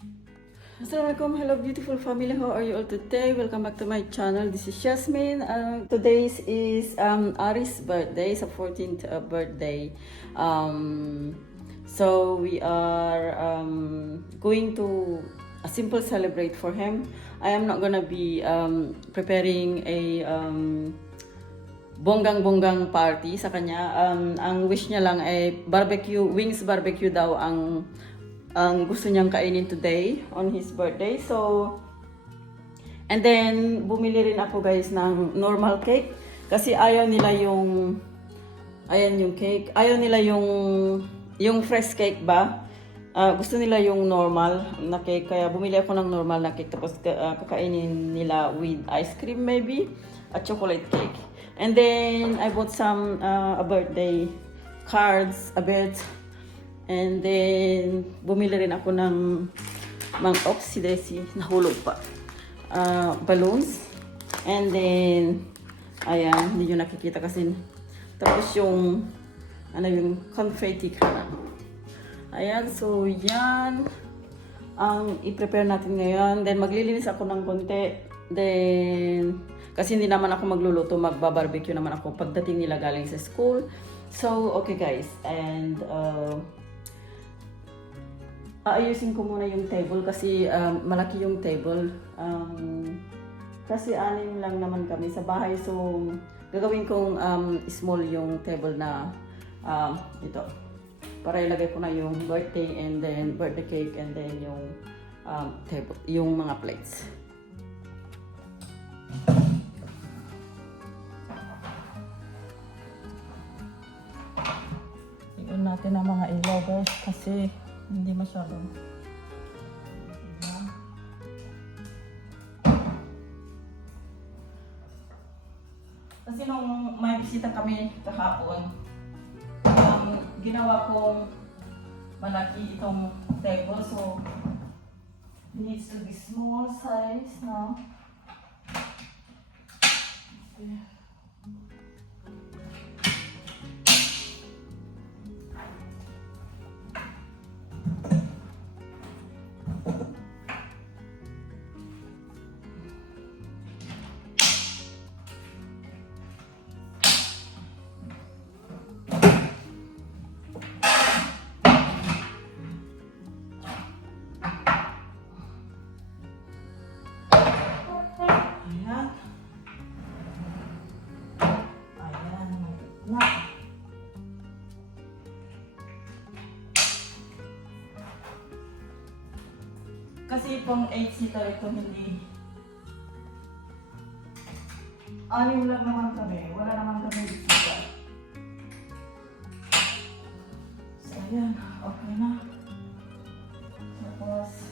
Assalamualaikum, hello beautiful family, how are you all today? Welcome back to my channel. This is Jasmine. Today is Ari's birthday, it's a 14th birthday. So we are going to a simple celebrate for him. I am not gonna be preparing a bonggang-bonggang party sa kanya. Ang wish niya lang ay barbecue, wings barbecue daw ang gusto niyang kainin today on his birthday. So, and then bumili rin ako guys ng normal cake kasi ayaw nila yung ayan yung cake. Ayaw nila yung fresh cake ba? Gusto nila yung normal na cake kaya bumili ako ng normal na cake tapos kakainin nila with ice cream maybe at chocolate cake. And then I bought some birthday cards, a bit. And then, bumili rin ako ng si Desi, nahulog pa. Balloons. And then, ayan, hindi nyo nakikita kasi. Tapos yung, yung confetti cannon. Ayan, so yan ang i-prepare natin ngayon. Then, maglilinis ako ng konti. Then, kasi hindi naman ako magluluto, magbabarbecue naman ako pagdating nila galing sa school. So, okay guys. And, aayusin ko muna yung table kasi malaki yung table. Kasi 6 lang naman kami sa bahay. So, gagawin kong small yung table na ito. Para ilagay ko na yung birthday and then birthday cake and then yung table, yung mga plates. Tignan natin ang mga ilaw guys kasi hindi masyado. Kasi nung may bisita kami kahapon, ginawa kong malaki itong table. So, it needs to be small size now. Okay. Kasi pang 8-seater ito hindi. 6 lang naman kami. Wala naman kami bisita. So ayan, okay na. Tapos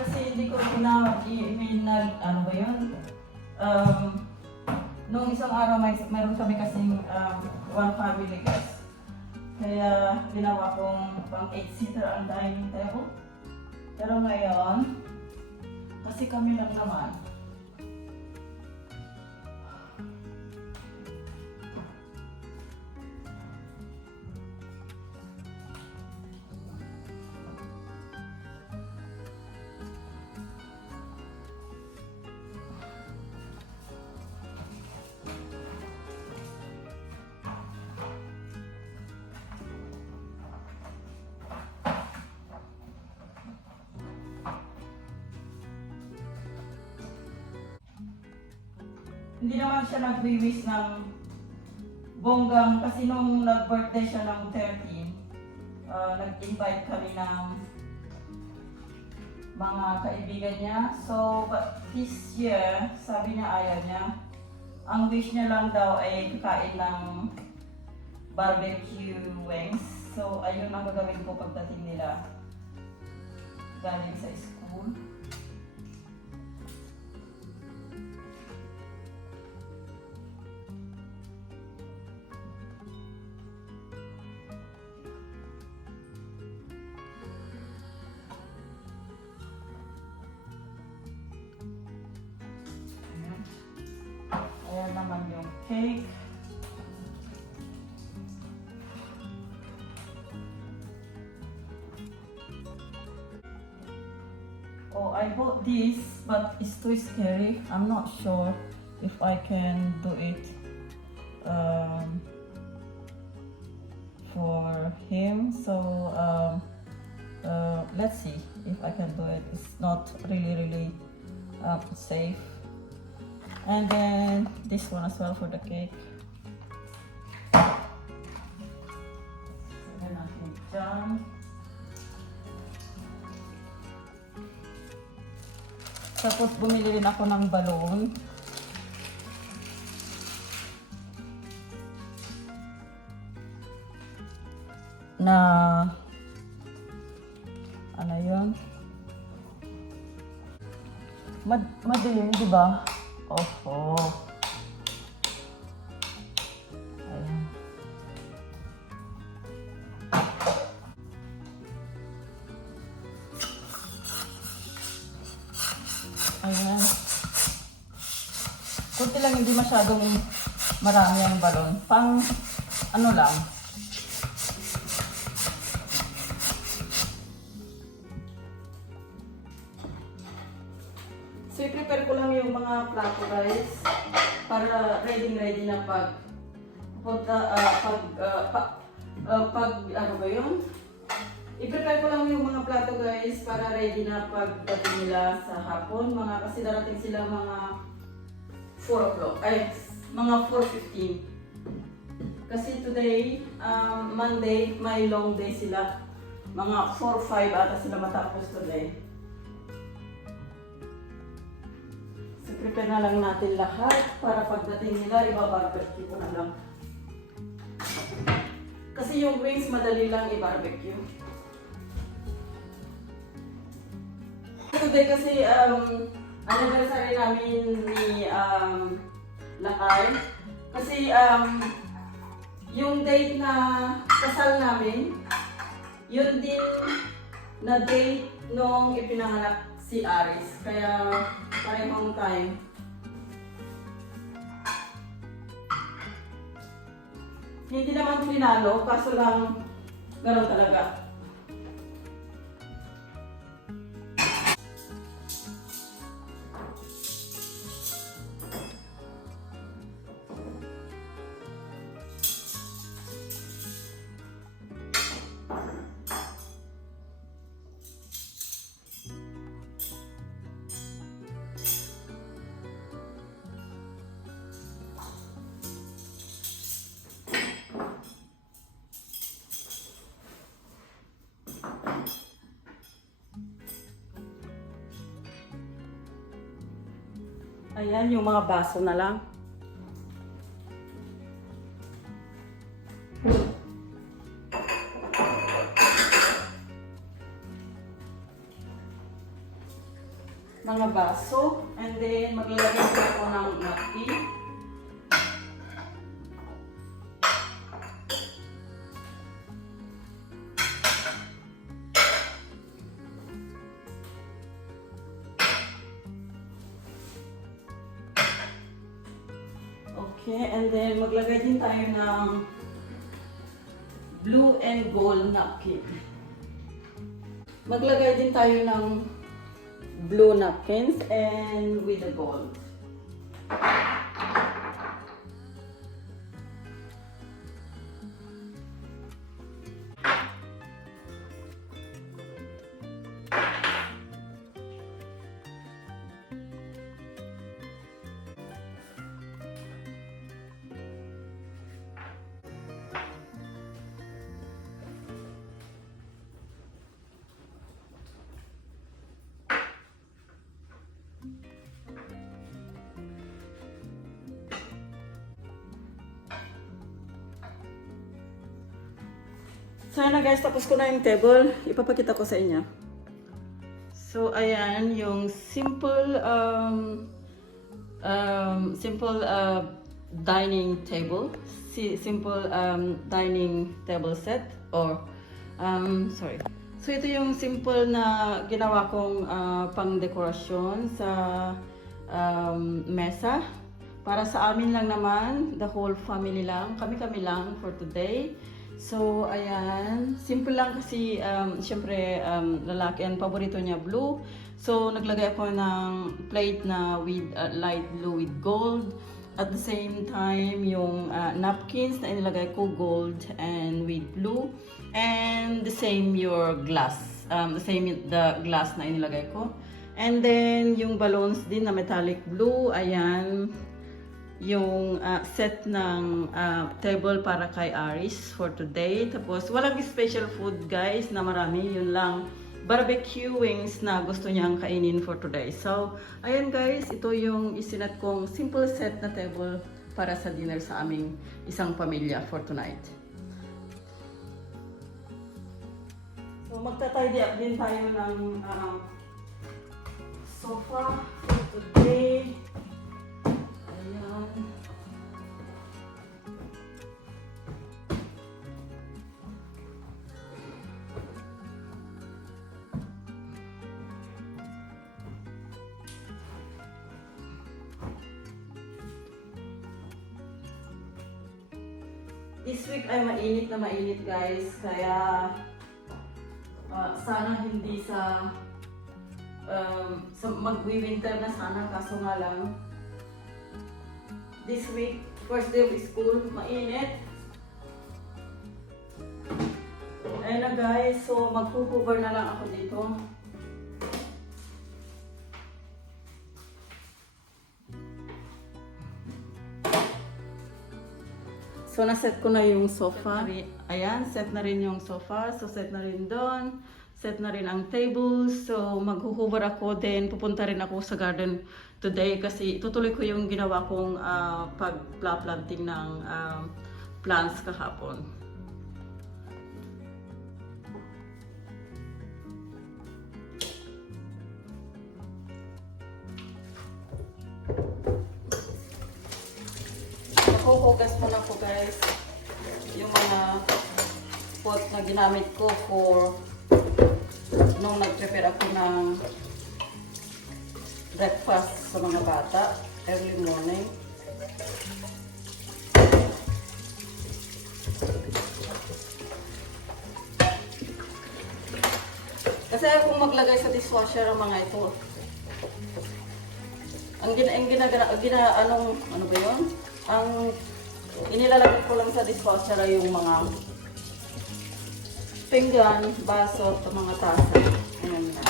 kasi hindi ko i-email na, ano ba yun? Nung isang araw, mayroon kami kasing one family guys. Kaya ginawa kong pang 8-seater ang dining table. Pero ngayon, kasi kami lang naman. Hindi naman siya nag-wish ng bonggang kasi nung nag-birthday siya ng 13, nag-invite kami ng mga kaibigan niya. So, but this year, sabi niya ayaw niya. ang wish niya lang daw ay kakain ng barbecue wings. So, ayun ang gagawin ko pagdating nila galing sa school. Ayan naman yung cake. Oh, I bought this, but it's too scary. I'm not sure if I can do it for him. So let's see if I can do it. It's not really safe. And then this one as well for the cake. Then natin dyan. Tapos bumili rin ako ng balloon. Na ano yun? Madilim, di ba? Opo. Ayan. Ayan. Kunti lang, hindi masyadong marami ang balon. Pang ano lang. So, i-prepare ko lang yung mga plato guys para ready na pag ano ba yun? I-prepare ko lang yung mga plato guys para ready na pagdating nila sa hapon. Kasi darating sila mga 4 o'clock. Ay, mga 4:15. Kasi today, Monday, may long day sila. Mga 4-5 ata sila matapos today. So, prepare na lang natin lahat para pagdating nila, i-barbecue ko na lang. Kasi yung wings, madali lang i-barbecue. Today kasi anniversary namin ni Lakay. Kasi yung date na kasal namin, yun din na date nung ipinanganak si Aris. Kaya parehong time. Hindi naman pinalo, kaso lang gano'n talaga. Ayan, yung mga baso na lang. Mga baso. And then, maglalagay ko ako ng napkin. Okay, and then maglagay din tayo ng blue and gold napkin. Maglagay din tayo ng blue napkins and with the gold. So ayan na guys, tapos ko na yung table. Ipapakita ko sa inyo. So ayan, yung simple dining table. Simple dining table set or sorry. So ito yung simple na ginawa kong pang-dekorasyon sa mesa. Para sa amin lang naman, the whole family lang, kami-kami lang for today. So, ayan. Simple lang kasi, syempre, lalaki ang paborito niya blue. So, naglagay ako ng plate na with light blue with gold. At the same time, yung napkins na inilagay ko gold and with blue. And the same your glass. The glass na inilagay ko. And then, yung balloons din na metallic blue. Ayan. Yung set ng table para kay Aris for today. Tapos, walang special food guys na marami. Yun lang, barbecue wings na gusto niyang kainin for today. So, ayan guys, ito yung isinet kong simple set na table para sa dinner sa aming isang pamilya for tonight. So, magta-tidy up din tayo ng sofa for today. Ayan. This week ay mainit na mainit guys, kaya sana hindi sa mag-winter na sana, kaso nga lang this week, first day of school, mainit. Ayun na guys, so mag-cover na lang ako dito. So, naset ko na yung sofa. Ayan, set na rin yung sofa. So, set na rin doon. Set na rin ang table. So, mag-hover ako. Then, pupunta rin ako sa garden today kasi tutuloy ko yung ginawa kong pag-planting ng plants kahapon. Huhugas muna ko guys yung mga pot na ginamit ko for nung nag-prepare ako ng breakfast sa mga bata early morning. Kasi kung maglagay sa dishwasher ang mga ito, ano ba yun? Ang inilalagay ko lang sa dishwasher ay yung mga pinggan, baso, at mga tasa. Ayan na.